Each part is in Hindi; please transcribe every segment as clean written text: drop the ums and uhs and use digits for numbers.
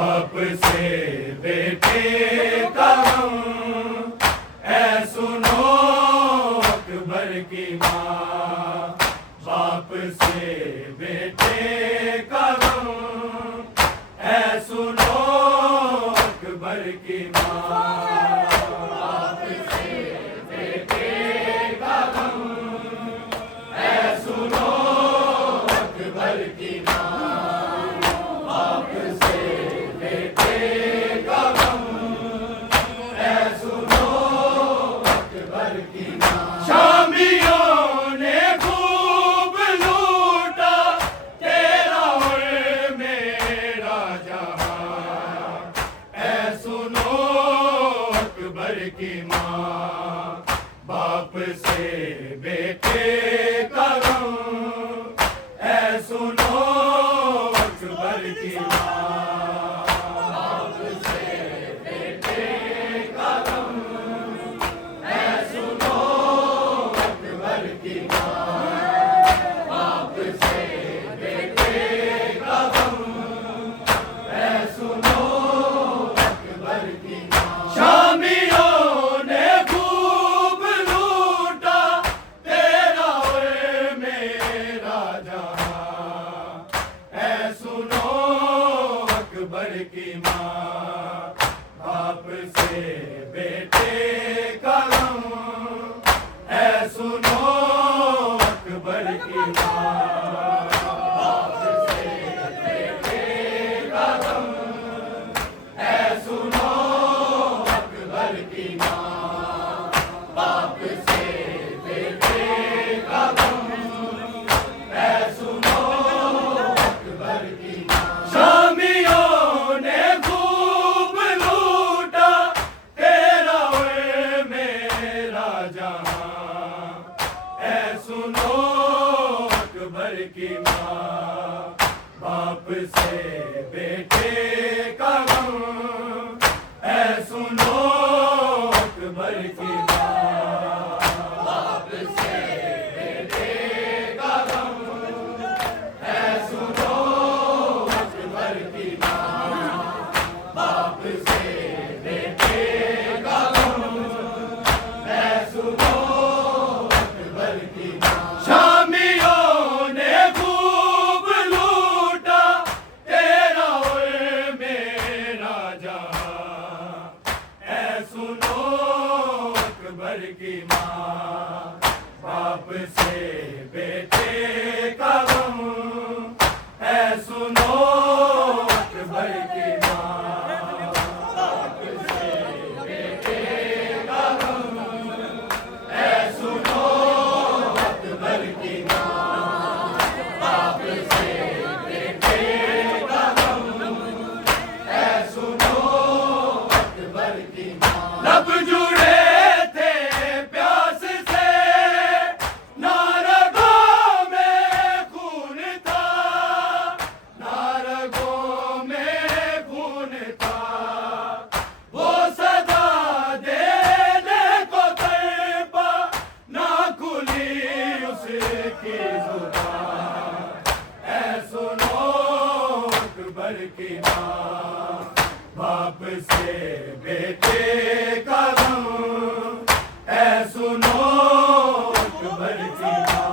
बाप से बेटे का गम, ऐ सुनो अकबर की माँ। बाप से बेटे का गम, ऐ सुनो अकबर की माँ। बाप से बेटे का गम, ऐ सुनो अकबर की माँ। बाप से बेटे का गम, ऐ सुनो अकबर की माँ। शामियों ने खूब लूटा तेरा और मेरा जहां, ऐ सुनो अकबर की माँ। बाप से बेटे का गम, ऐ सुनो अकबर की माँ। बाप से बेटे का गम, ऐ सुनो अकबर की माँ। बाप से बेटे का गम, ऐ सुनो अकबर की माँ। शामियों ने खूब लूटा तेरा और मेरा जहां, ऐ सुनो अकबर की माँ। बाप से बेटे का गम, ऐ सुनो अकबर की माँ। बाप से बेटे का गम, ऐ सुनो अकबर की माँ। बाप से बेटे का गम, ऐ सुनो अकबर की माँ। शामियों ने खूब लूटा तेरा और मेरा जहां, ऐ सुनो अकबर की माँ। बाप से बेटे का गम, ऐ सुनो अकबर की माँ। बाप से बेटे का गम, ऐ सुनो अकबर की माँ। बाप से बेटे का गम, ऐ सुनो अकबर की माँ। शामियों ने खूब लूटा तेरा और मेरा जहां, ऐ सुनो अकबर की माँ। बाप से बेटे का गम, ऐ सुनो अकबर की माँ। बाप से बेटे का गम, ऐ सुनो अकबर की माँ। बाप से बेटे का गम, ऐ सुनो अकबर की माँ। लब जुड़े थे प्यास से, ना रगों में खून था, ना रगों में खून था। वो सदा देने को तड़पा, ना खुली उसकी जुबान, ऐ सुनो अकबर की माँ। बाप से बेटे का गम, ऐ सुनो अकबर की माँ।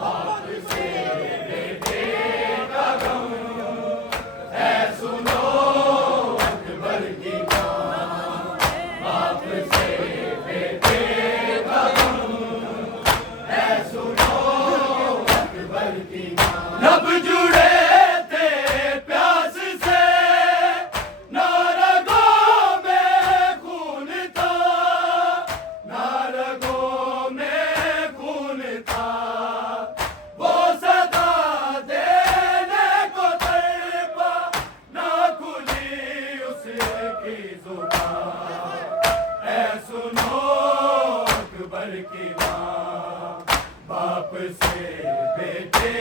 बाप से बेटे का गम, ऐ सुनो अकबर की माँ। बाप से बेटे का गम, ऐ सुनो अकबर की माँ। लब जुड़े थे प्यास से, ना रगों में खून था, ना रगों में खून था। वो सदा देने को तड़पा, ना खुली उसकी जुबान, ऐ सुनो अकबर की माँ। बाप से बेटे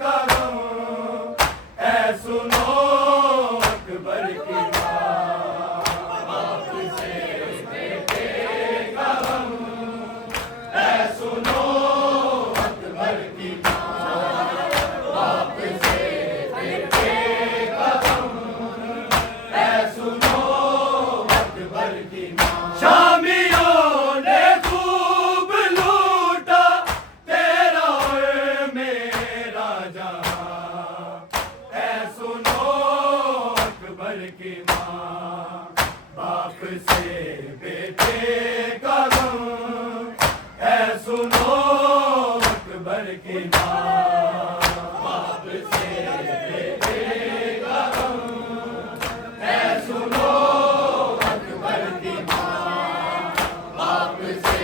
का गम, जहां, ऐ सुनो अकबर की माँ, बाप से बेटे का गम, ऐ सुनो अकबर की माँ, बाप से बेटे का गम, ऐ सुनो अकबर की माँ, बाप से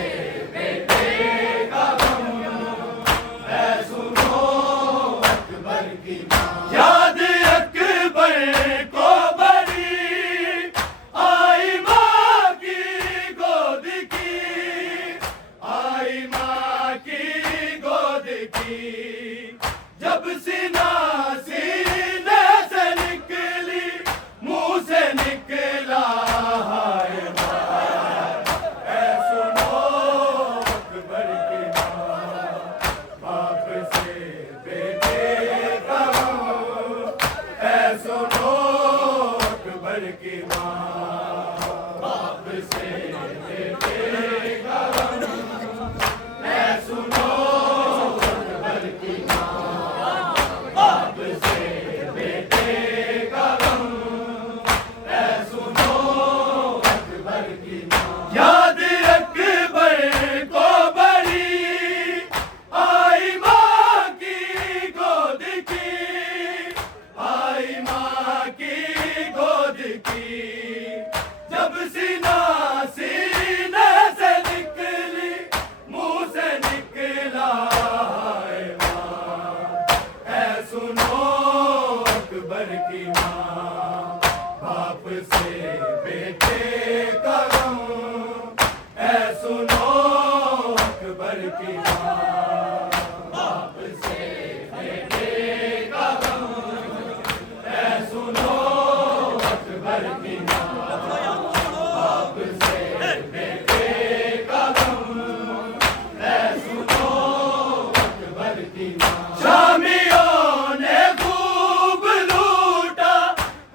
बेटे का गम, ऐ सुनो अकबर की माँ। याद अकबर को बड़ी आई माँ की गोद की, आई माँ की गोद की, जब सीना सीने से निकली, मुंह से निकला हाय माँ, ऐ सुनो अकबर की माँ, बाप से बेटे का गम, ऐ सुनो अकबर की माँ, बाप से बेटे का गम, ऐ सुनो अकबर की माँ, बाप से बेटे का गम, ऐ सुनो अकबर की माँ। याद अकबर को बड़ी आई माँ की गोद की, आई माँ की गोद की, जब सीना सीने से निकली, मुंह से निकला हाय माँ, ऐ सुनो अकबर की माँ, बाप से बेटे का गम, ऐ सुनो अकबर की माँ, बाप से बेटे का गम, ऐ सुनो अकबर की माँ, बाप से बेटे का गम, ऐ सुनो अकबर की माँ। शामियों ने खूब लूटा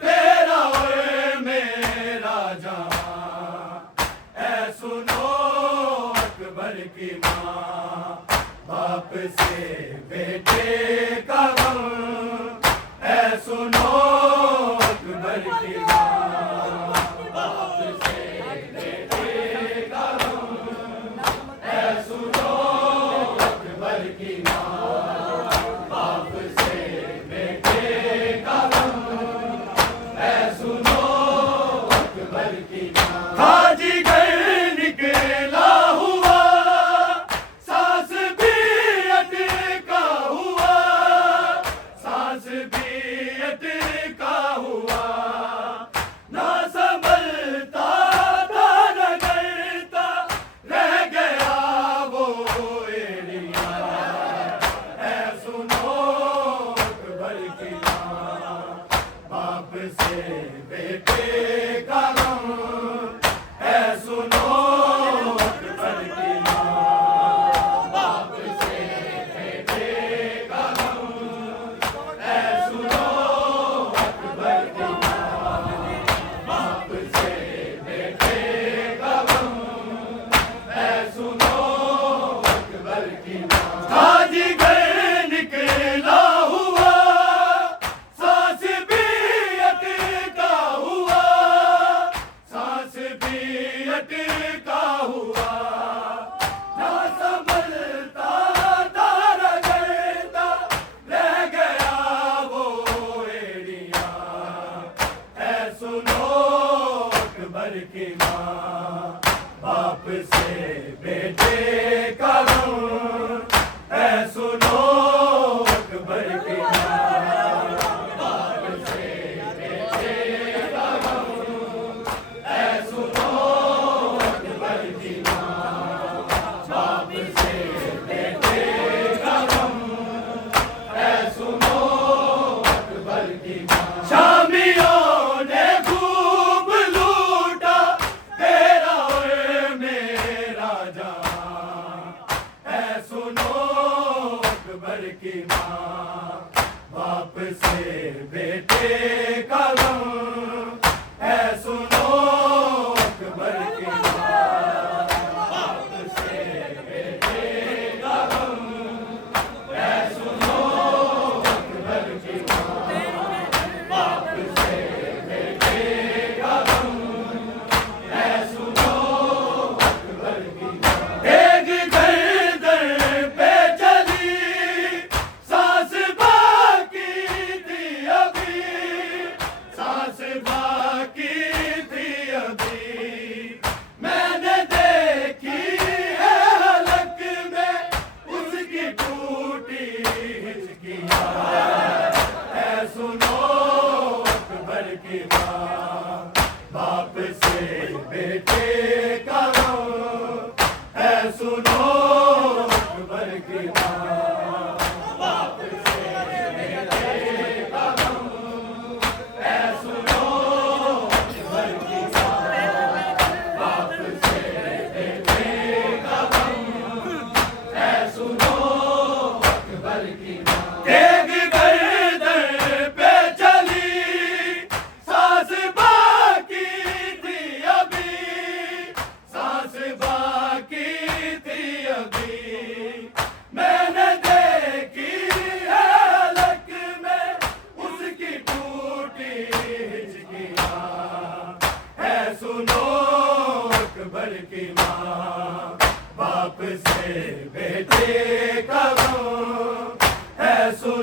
तेरा और मेरा जहां, ऐ सुनो अकबर की माँ, बाप से बेटे का गम, ऐ सुनो अकबर की माँ, बाप से बेटे का गम, ऐ सुनो अकबर की माँ, बाप से बेटे का गम, ऐ सुनो अकबर की माँ। हाजी घर निकला हुआ, सांस भी अटका हुआ, सांस भी अटका हुआ, ना संभलता था न डरता, रह गया वो एरिया, ऐ सुनो अकबर की माँ, बाप से बेटे का गम, ऐ सुनो अकबर की माँ, बाप से बेटे का गम, ऐ सुनो अकबर की माँ, बाप से बेटे का गम, ऐ सुनो अकबर की माँ। हाजी घर निकला हुआ, सांस भी अटका हुआ, सांस भी अटका हुआ, ना संभलता था न डरता, रह गया वो एरिया, ऐ सुनो अकबर की माँ, बाप से बेटे का गम, ऐ सुनो अकबर की माँ, बाप से बेटे का गम, ऐ सुनो अकबर की माँ, बाप से बेटे का गम, ऐ सुनो अकबर की माँ। शामियों ने खूब लूटा तेरा और मेरा जहां, ऐ सुनो अकबर की माँ, बाप से बेटे का गम, ऐ सुनो अकबर की माँ, बाप से बेटे का गम, ऐ सुनो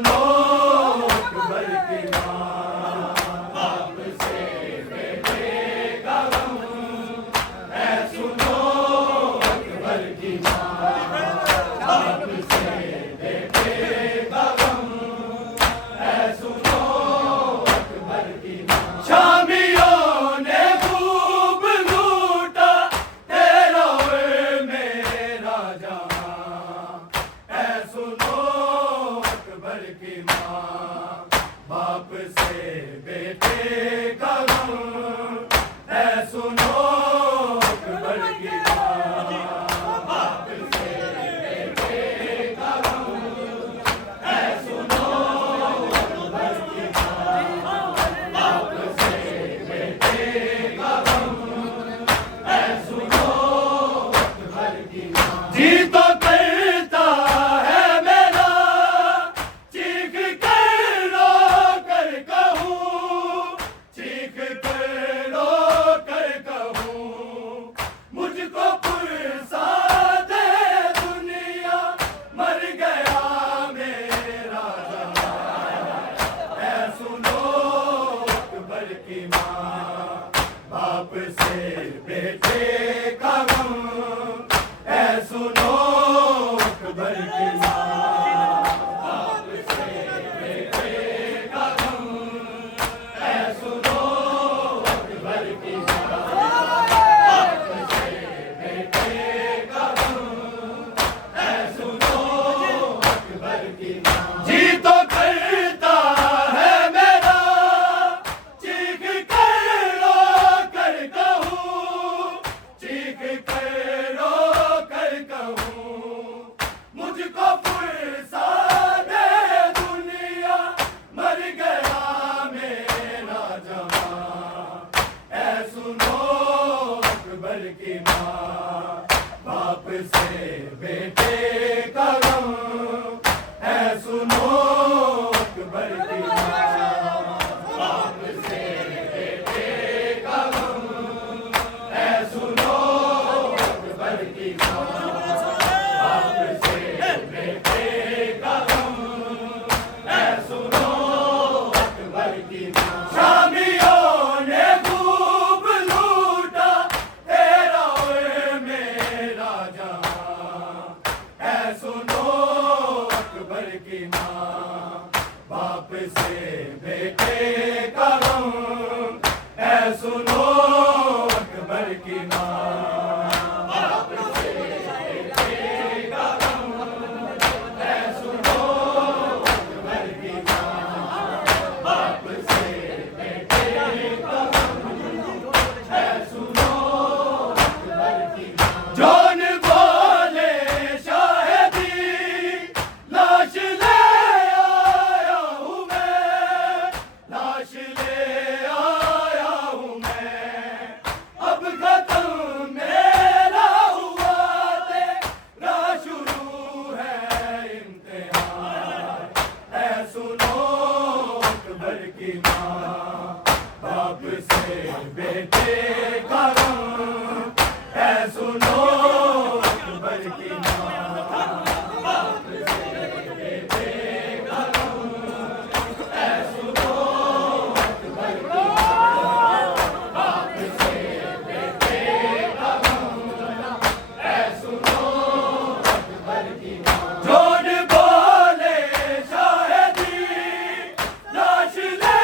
सुनो अकबर की माँ, बाप से बेटे का गम है सुनो अकबर की माँ, बाप से बेटे का गम है सुनो अकबर की माँ। शामियों ने खूब लूटा तेरा मेरा जहां है सुनो अकबर की माँ, बाप से बेटे का गम है सुनो अकबर की माँ, बाप से बेटे का गम है सुनो अकबर की माँ, बाप से बेटे का गम है सुनो अकबर की माँ। जी तो करता है मेरा चीख कर रो कर कहूँ, चीख कर रो कर कहूँ, मुझको पुरसा दे दुनिया मर गया मेरा जहां है सुनो अकबर की माँ, बाप से बेटे का गम है सुनो अकबर की माँ, बाप से बेटे का गम है सुनो अकबर की माँ, बाप से बेटे का गम है सुनो अकबर की माँ। जी तो करता है मेरा चीख कर रो कर कहूँ, चीख कर रो कर कहूँ, मुझको पुरसा दे दुनिया मर गया मेरा जहां है सुनो अकबर की माँ, बाप से बेटे का गम है सुनो अकबर की माँ, बाप से बेटे का गम है सुनो अकबर की माँ, बाप से बेटे का गम है सुनो अकबर की माँ। शामियों ने खूब लूटा तेरा और मेरा जहां है सुनो अकबर की माँ, बाप से बेटे का गम है सुनो अकबर की माँ, बाप से बेटे का गम है सुनो अकबर की माँ, बाप से बेटे का गम है सुनो अकबर की माँ। जौन बोले शाहिदी लाश ले आया हूँ मैं, लाश ले आया हूँ मैं, अब खत्म मेरा हुआ तेरा शुरू है इम्तिहान है सुनो अकबर की माँ, बाप से बेटे का गम है सुनो अकबर की माँ, बाप से बेटे का गम है सुनो अकबर की माँ, बाप से बेटे का गम है सुनो अकबर की माँ। जोड़ बोले शाहिदी लाश ले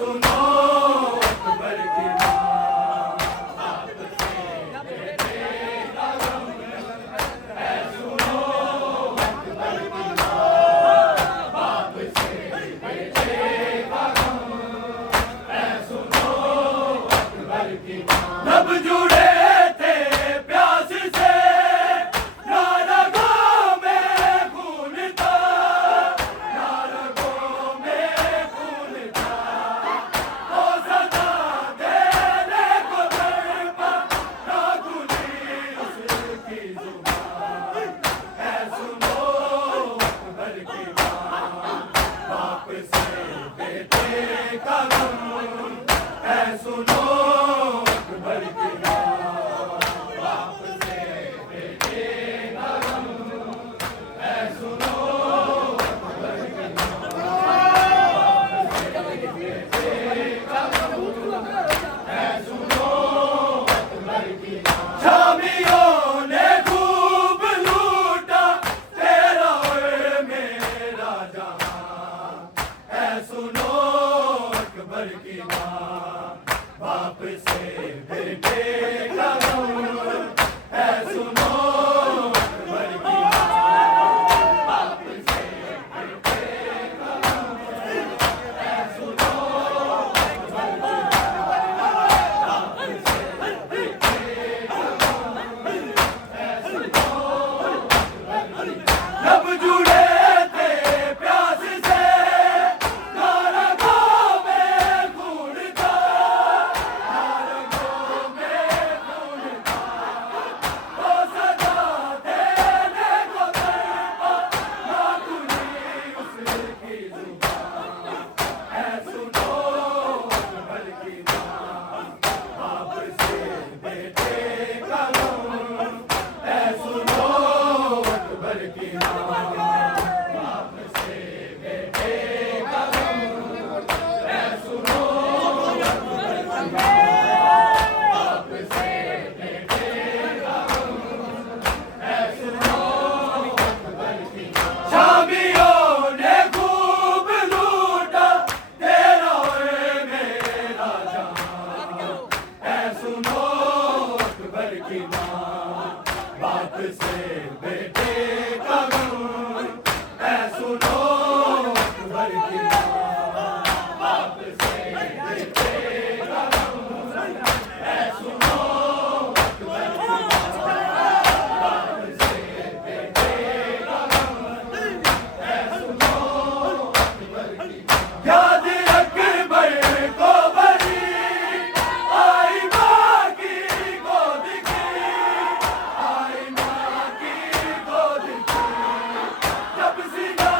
सुनो अकबर की माँ, बाप से बेटे का गम, ऐ सुनो अकबर की माँ, बाप से बेटे का गम, ऐ सुनो अकबर की माँ। लब जुड़े थे प्यास से, ना रगों में खून था, ना रगों में खून था, वो सदा देने को तड़पा, ना खुली उसकी जुबान, ऐ सुनो अकबर की माँ, बाप से बेटे का गम, ऐ सुनो अकबर की माँ, बाप से बेटे का गम, ऐ सुनो अकबर की शामियों ने खूब लूटा तेरा और मेरा जहां, ऐ सुनो अकबर की माँ, बाप से बेटे का गम, ऐ सुनो अकबर की माँ, बाप से बेटे का गम, ऐ सुनो अकबर की माँ, बाप से बेटे का गम, ऐ सुनो अकबर की माँ। लब जुड़े थे प्यास से, ना रगों में खून था, ना रगों में खून था, वो सदा देने को तड़पा, ना खुली उसकी जुबान, ऐ सुनो अकबर की माँ, बाप से बेटे का गम, ऐ सुनो अकबर की माँ, बाप से बेटे का गम, ऐ सुनो अकबर की माँ, बाप से बेटे का गम, ऐ सुनो अकबर की माँ। शामियों ने खूब लूटा तेरा और मेरा जहां, ऐ सुनो अकबर की माँ, बाप से बेटे का गम, ऐ सुनो अकबर की माँ, बाप से बेटे का गम, ऐ सुनो अकबर की माँ, बाप से बेटे का गम, ऐ सुनो अकबर की माँ। याद अकबर को बड़ी आई माँ की गोद की, आई माँ की गोद की, जब सीना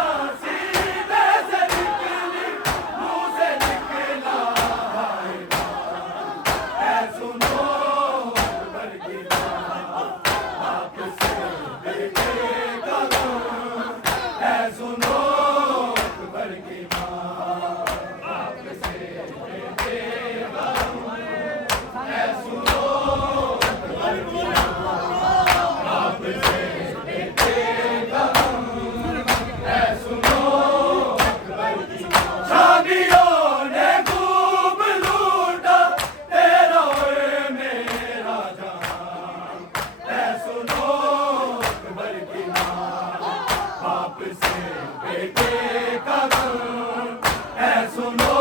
सीने से निकली, मुँह से निकला हाय माँ, ऐ सुनो अकबर की माँ, बाप से बेटे का गम, ऐ सुनो अकबर की माँ, बाप से बेटे का गम, ऐ सुनो अकबर की माँ, बाप से बेटे का गम, ऐ सुनो अकबर की माँ। शामियों ने खूब लूटा तेरा और मेरा जहां, ऐ सुनो अकबर की माँ, बाप से बेटे का गम, ऐ सुनो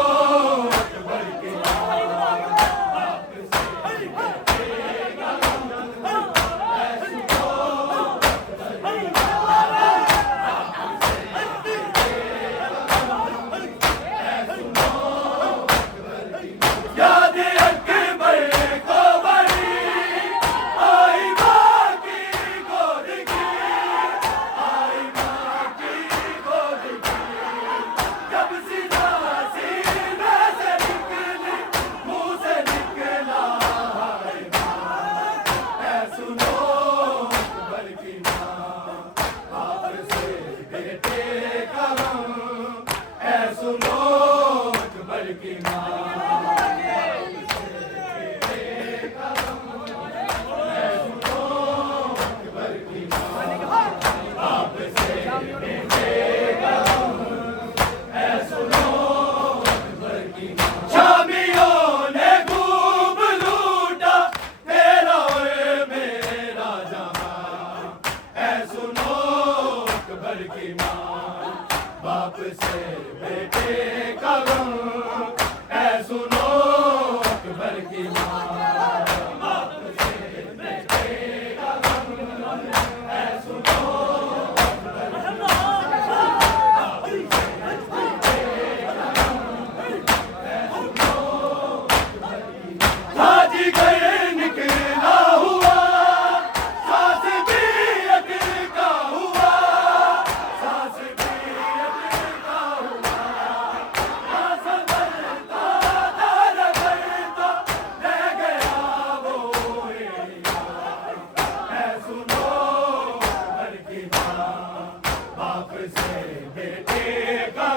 माँ, बाप से बेटे का